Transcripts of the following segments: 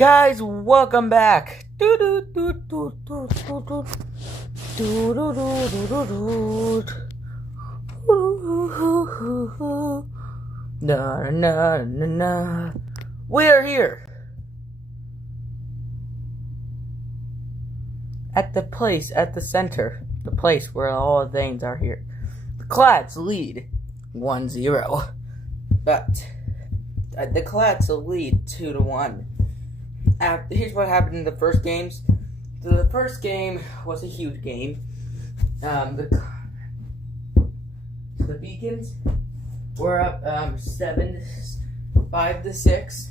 Guys, welcome back. We're here at the place at the center, the place where all the things are here. The Clads lead 1-0, but the Clads will lead 2-1. Here's what happened in the first games. The first game was a huge game. The Beacons were up 5-6.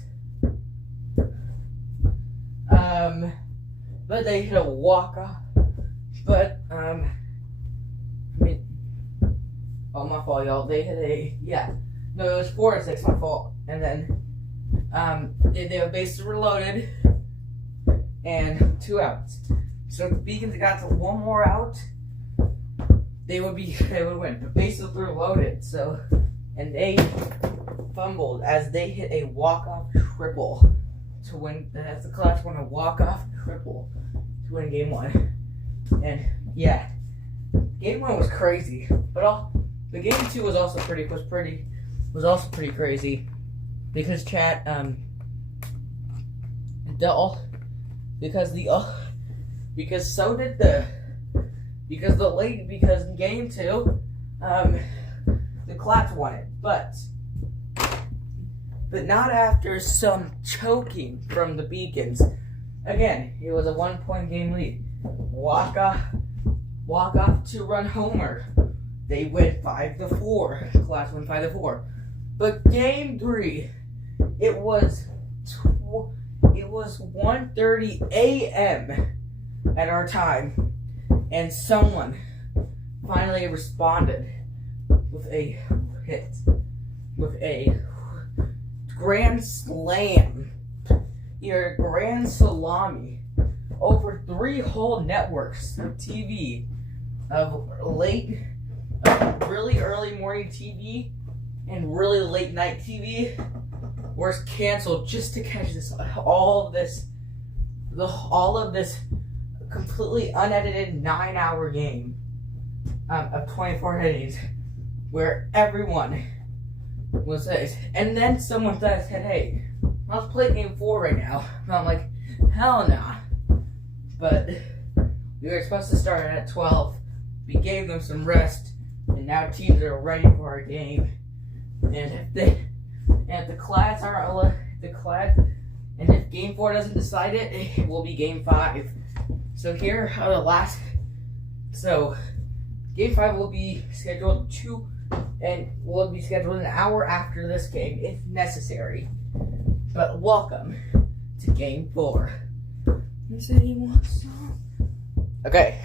But they hit a walk-off. But my fault, y'all. They hit it was 4-6. My fault. And then they were bases were loaded and 2 outs. So if the Beacons got to 1 more out, they would win. The bases were loaded, and they fumbled as they hit a walk-off triple to win. As the Clads won a walk-off triple to win game 1. And game 1 was crazy, but the game 2 was also pretty crazy. Because because in game 2, the Clads won it, but not after some choking from the Beacons. Again, it was a 1-point game lead. Walk off 2-run homer. They win 5-4. Clads win 5-4. But game 3, it was 1:30 a.m. at our time, and someone finally responded with a hit, with a grand slam, your grand salami, over 3 whole networks of TV, really early morning TV and really late night TV was canceled just to catch all of this completely unedited 9-hour game of 24 innings where everyone was this. And then someone said, hey, let's play game 4 right now. And I'm like, hell nah. But we were supposed to start at 12. We gave them some rest, and now teams are ready for our game. And if the Clads and if game 4 doesn't decide it, it will be game 5. So here are the last. So game 5 will be scheduled an hour after this game if necessary. But welcome to game 4. Does anyone want some? Okay.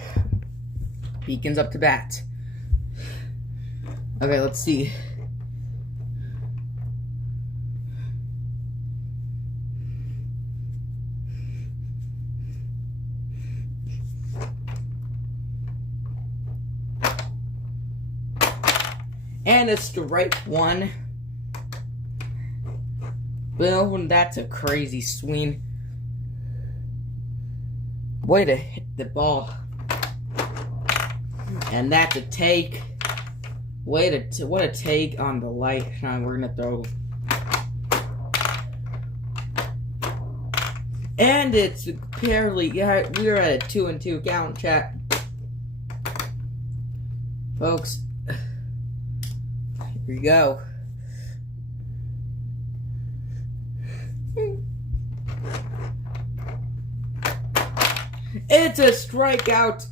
Beacons up to bat. Okay, let's see. And it's strike 1. Well, that's a crazy swing. Way to hit the ball. And that's a take. What a take on the light. We're gonna throw. And it's barely. We're at a 2-2 count, chat, folks. Here you go. It's a strikeout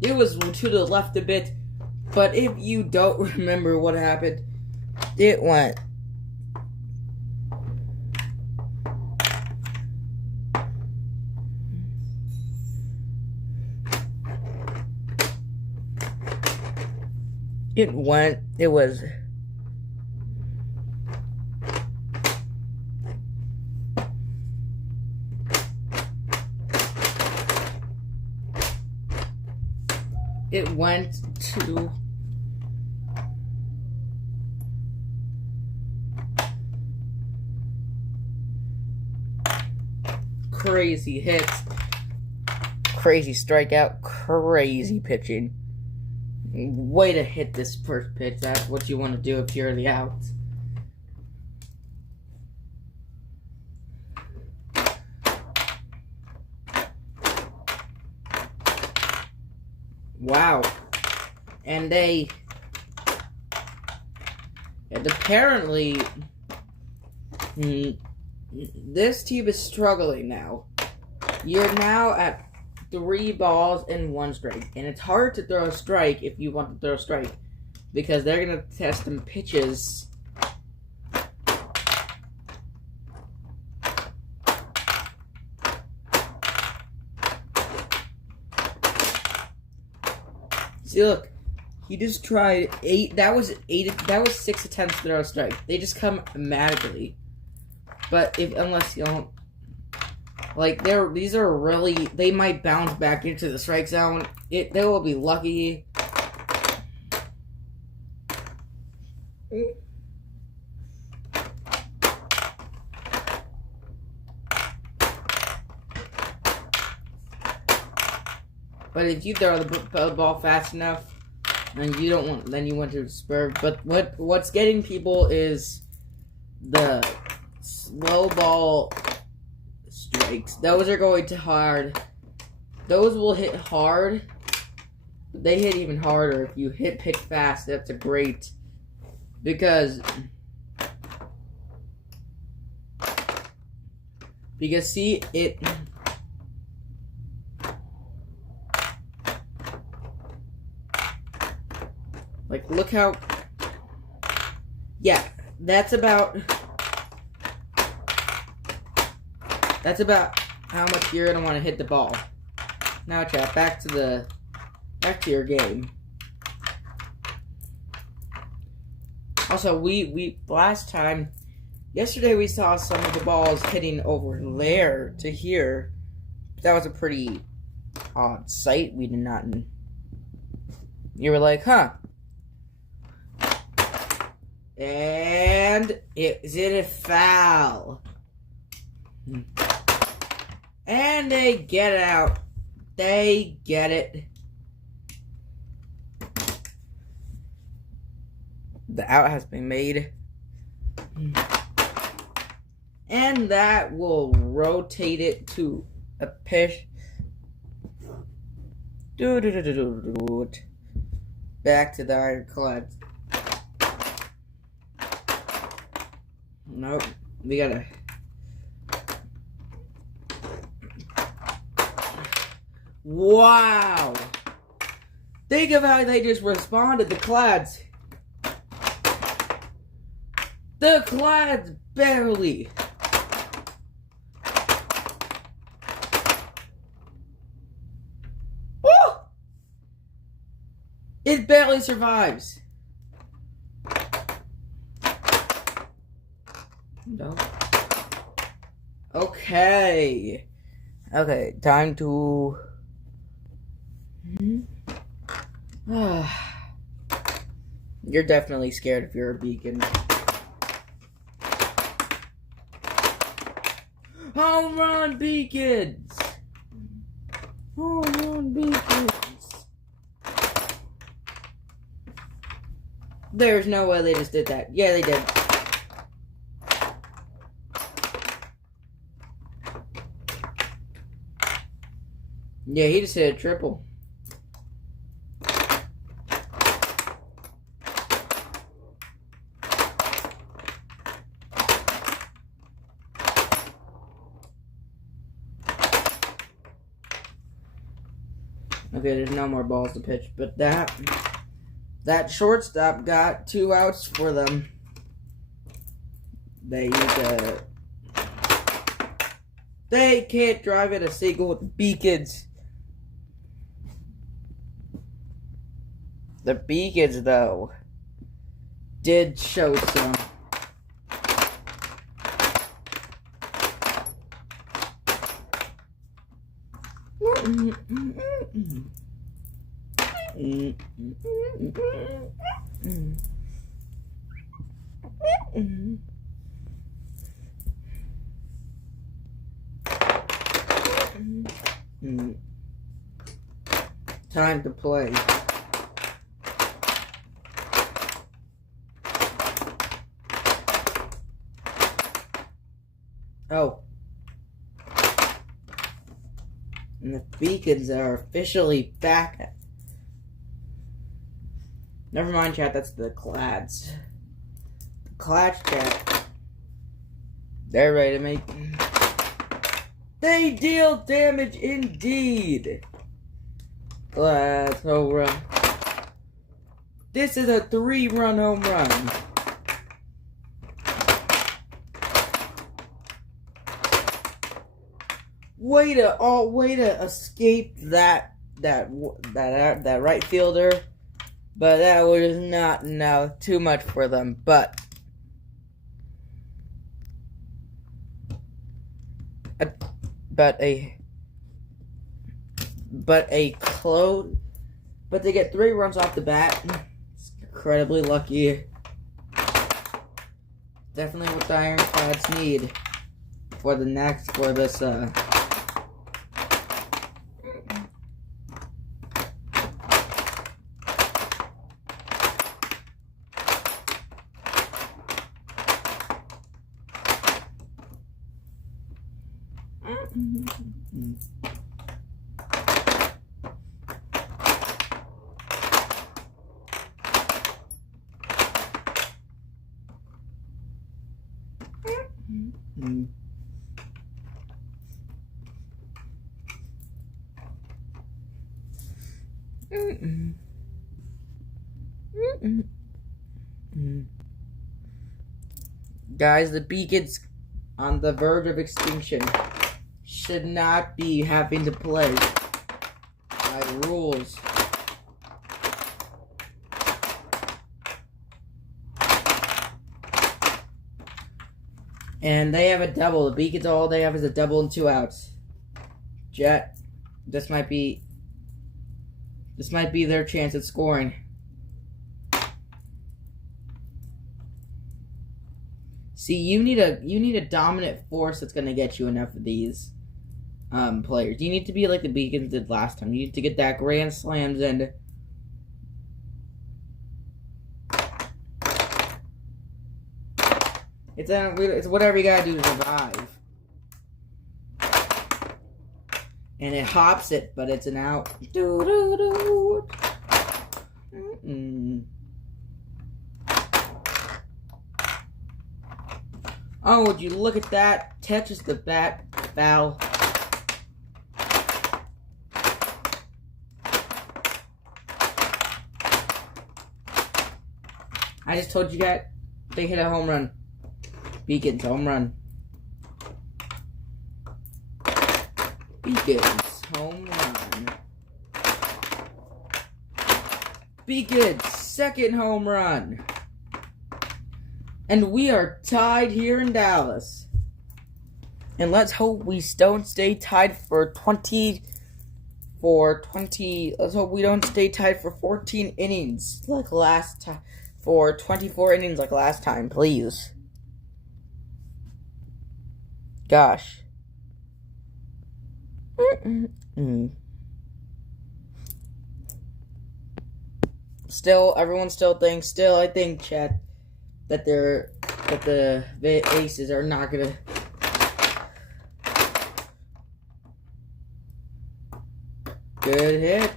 it was to the left a bit, but if you don't remember what happened, it went. It was. It went to crazy hits, crazy strikeout, crazy pitching. Way to hit this first pitch. That's what you want to do if you're the out. Wow. And apparently, this team is struggling now. You're now at 3 balls and 1 strike. And it's hard to throw a strike if you want to throw a strike, because they're going to test some pitches. See, look. He just tried 8. That was 6 attempts to throw a strike. They just come automatically. But unless you don't, like, these are really, they might bounce back into the strike zone. They will be lucky. But if you throw the ball fast enough, and you don't want, then you want to spur. But what's getting people is the slow ball strikes. Those are going to hard. Those will hit hard. They hit even harder if you hit pitch fast. That's a great, because see it. Like, look how, yeah, that's about how much you're gonna want to hit the ball. Now, chat, back to your game. Also, we yesterday we saw some of the balls hitting over there to here. That was a pretty odd sight. We did not. You were like, huh? And is it a foul? And they get it out. They get it. The out has been made. And that will rotate it to a pitch. Back to the Ironclads. Nope, we gotta. Wow! Think of how they just responded, the Clads. The Clads barely. Woo! It barely survives. No. Okay, time to. You're definitely scared if you're a beacon. Home run, beacons! Home run, beacons! There's no way they just did that. Yeah, they did. Yeah, he just hit a triple. Okay, there's no more balls to pitch, but that shortstop got 2 outs for them. They can't drive in a single with the Beacons. The Beacons, though, did show some. Time to play. Oh. And the beacons are officially back. Never mind, chat, that's the Clads. The Clads, chat. They're ready to make... They deal damage indeed! Clads, home run. This is a 3-run home run. Way to escape that right fielder, but that was not too much for them. But they get 3 runs off the bat. It's incredibly lucky. Definitely what the Ironclads need for this. Guys, the beacon's on the verge of extinction. Should not be having to play by rules. And they have a double. The beacons, all they have is a double and 2 outs. Jet, this might be their chance at scoring. See, you need a dominant force that's gonna get you enough of these players. You need to be like the Beacons did last time. You need to get that grand slams and it's whatever you gotta do to survive. And it hops it, but it's an out. Oh, would you look at that? Touches the bat, foul. I just told you that they hit a home run. Beacons, home run. Beacons, home run. Beacons, second home run. And we are tied here in Dallas. And let's hope we don't stay tied for 20. Let's hope we don't stay tied for 14 innings like last time. For 24 innings like last time, please. Gosh. Everyone still thinks. I think, chat, that the Aces are not gonna. Good hit.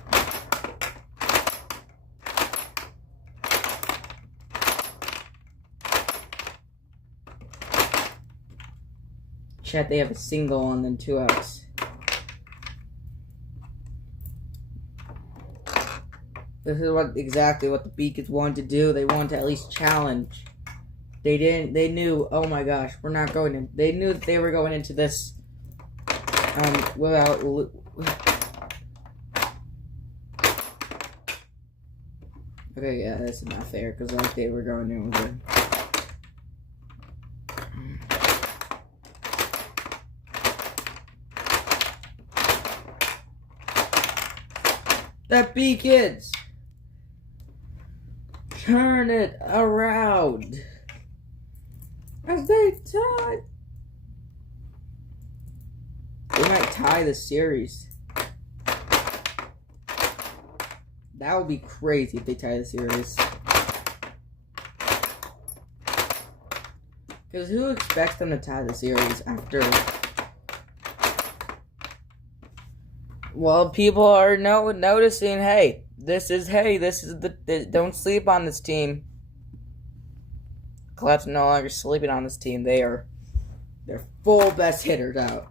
Chat, they have a single and then 2 outs. This is exactly what the Beacons wanted to do. They wanted to at least challenge. They knew, oh my gosh, we're not going in. They knew that they were going into this without. Okay, yeah, that's not fair, because like they were going in with it. That Beacons! Turn it around! As they tie! They might tie the series. That would be crazy if they tie the series. Because who expects them to tie the series after? Well, people are noticing, this is don't sleep on this team. Clads are no longer sleeping on this team. They're full best hitters out.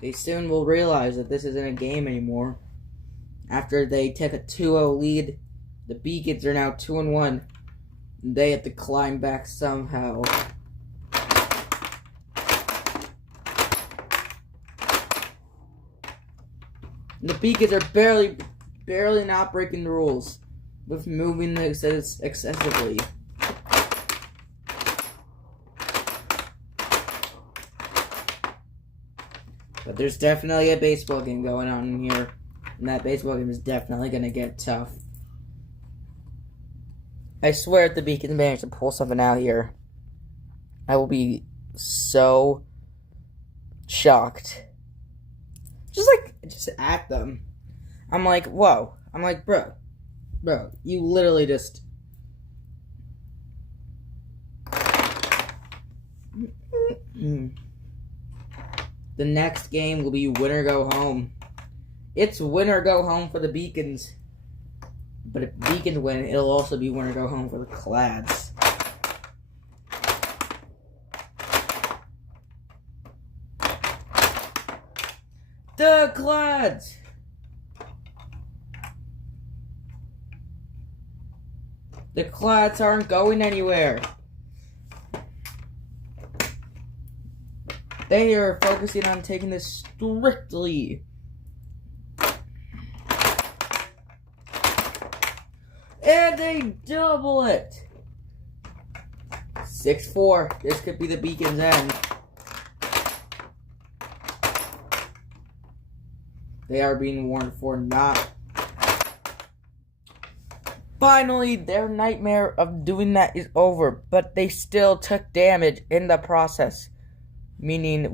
They soon will realize that this isn't a game anymore. After they take a 2-0 lead, the Beacons are now 2-1. They have to climb back somehow. And the Beacons are barely not breaking the rules with moving excessively. But there's definitely a baseball game going on in here. And that baseball game is definitely going to get tough. I swear if the Beacons manage to pull something out here, I will be so shocked. Just at them. I'm like, whoa. I'm like, bro, you literally just... The next game will be win or go home. It's win or go home for the Beacons. But if Beacons win, it'll also be win or go home for the Clads. The Clads! The Clads aren't going anywhere. They are focusing on taking this strictly. And they double it. 6-4. This could be the Beacons' end. They are being warned for not. Finally, their nightmare of doing that is over, but they still took damage in the process. Meaning,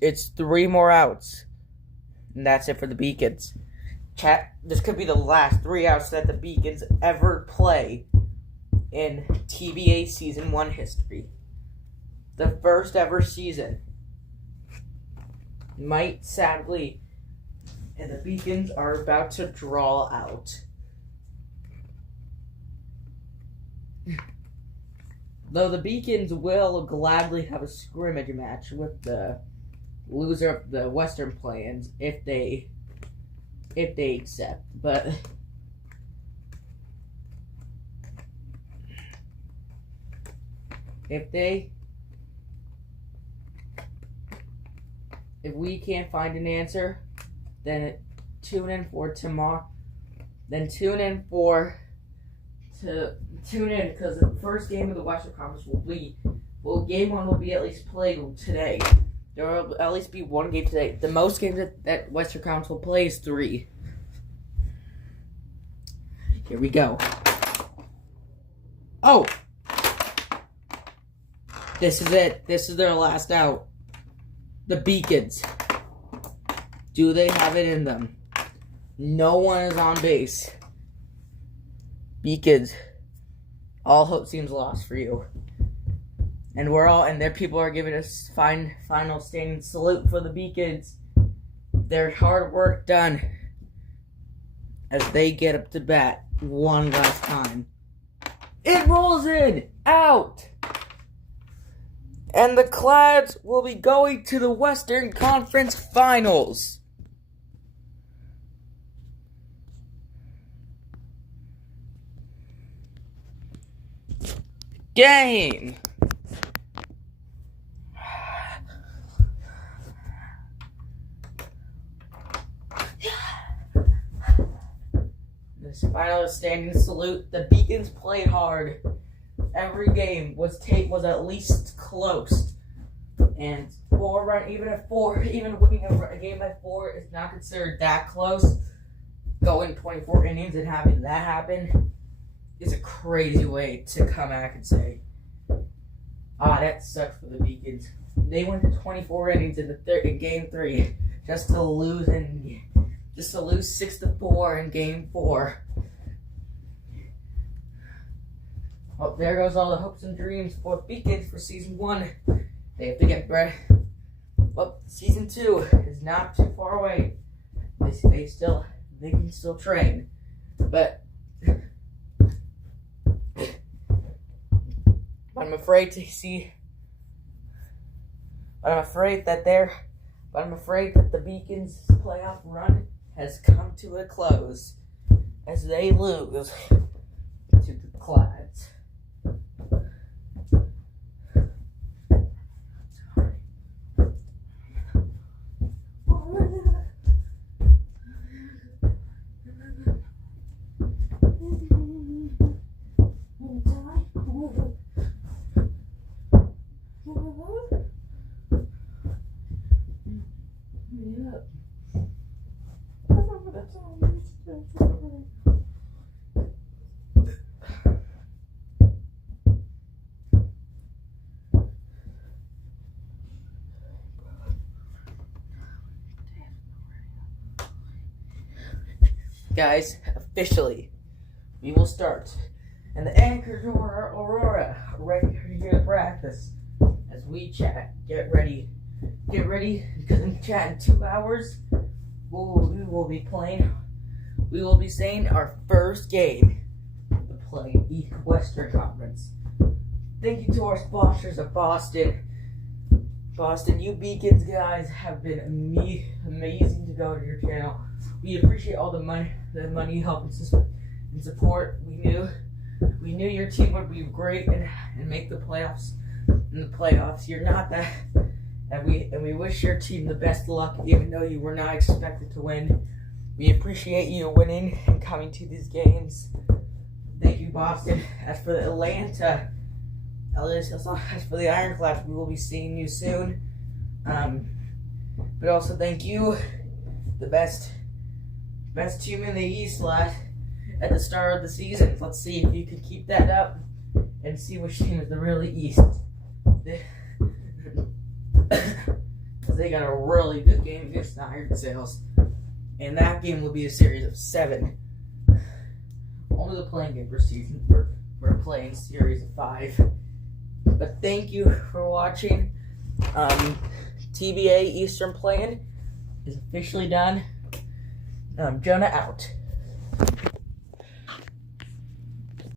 it's 3 more outs. And that's it for the Beacons. Chat, this could be the last 3 outs that the Beacons ever play in TBA Season 1 history. The first ever season. Might sadly, and the Beacons are about to draw out. Though the Beacons will gladly have a scrimmage match with the loser of the Western play-ins if they accept. But if we can't find an answer, then tune in for tomorrow. Then tune in because the first game of the Western Conference game 1 will be at least played today. There will at least be 1 game today. The most games that Western Conference will play is 3. Here we go. Oh! This is it. This is their last out. The Beacons. Do they have it in them? No one is on base. Beacons. All hope seems lost for you. And their people are giving us final standing salute for the Beacons. Their hard work done as they get up to bat one last time. It rolls in! Out! And the Clads will be going to the Western Conference Finals. Game! This final standing salute. The Beacons played hard. Every game was at least close. And even winning a game by 4 is not considered that close. Going 24 innings and having that happen is a crazy way to come back and say, that sucked for the Beacons. They went to 24 innings in Game 3 just to lose 6-4 in Game 4. Well, there goes all the hopes and dreams for Beacons for Season 1. They have to get ready. Well, Season 2 is not too far away. They can still train. But I'm afraid that the Beacons' playoff run has come to a close as they lose to the Clads. Guys, officially, we will start. And the anchors Aurora are ready here to practice as we chat. Get ready, because in chat in 2 hours, we will be saying our first game of the play Western Conference. Thank you to our sponsors of Boston. You Beacons guys have been amazing to go to your channel. We appreciate all the money help and support. We knew your team would be great and make the playoffs. In the playoffs, you're not that, and we wish your team the best luck, even though you were not expected to win. We appreciate you winning and coming to these games. Thank you, Boston. As for the Atlanta, as for the Ironclads, we will be seeing you soon. But also thank you, the best team in the East at the start of the season. Let's see if you can keep that up and see which team is the really East. Because they got a really good game against the Iron Sails. And that game will be a series of 7. Only the playing game per season. We're playing series of 5. But thank you for watching. TBA Eastern Plan is officially done. Jonah out.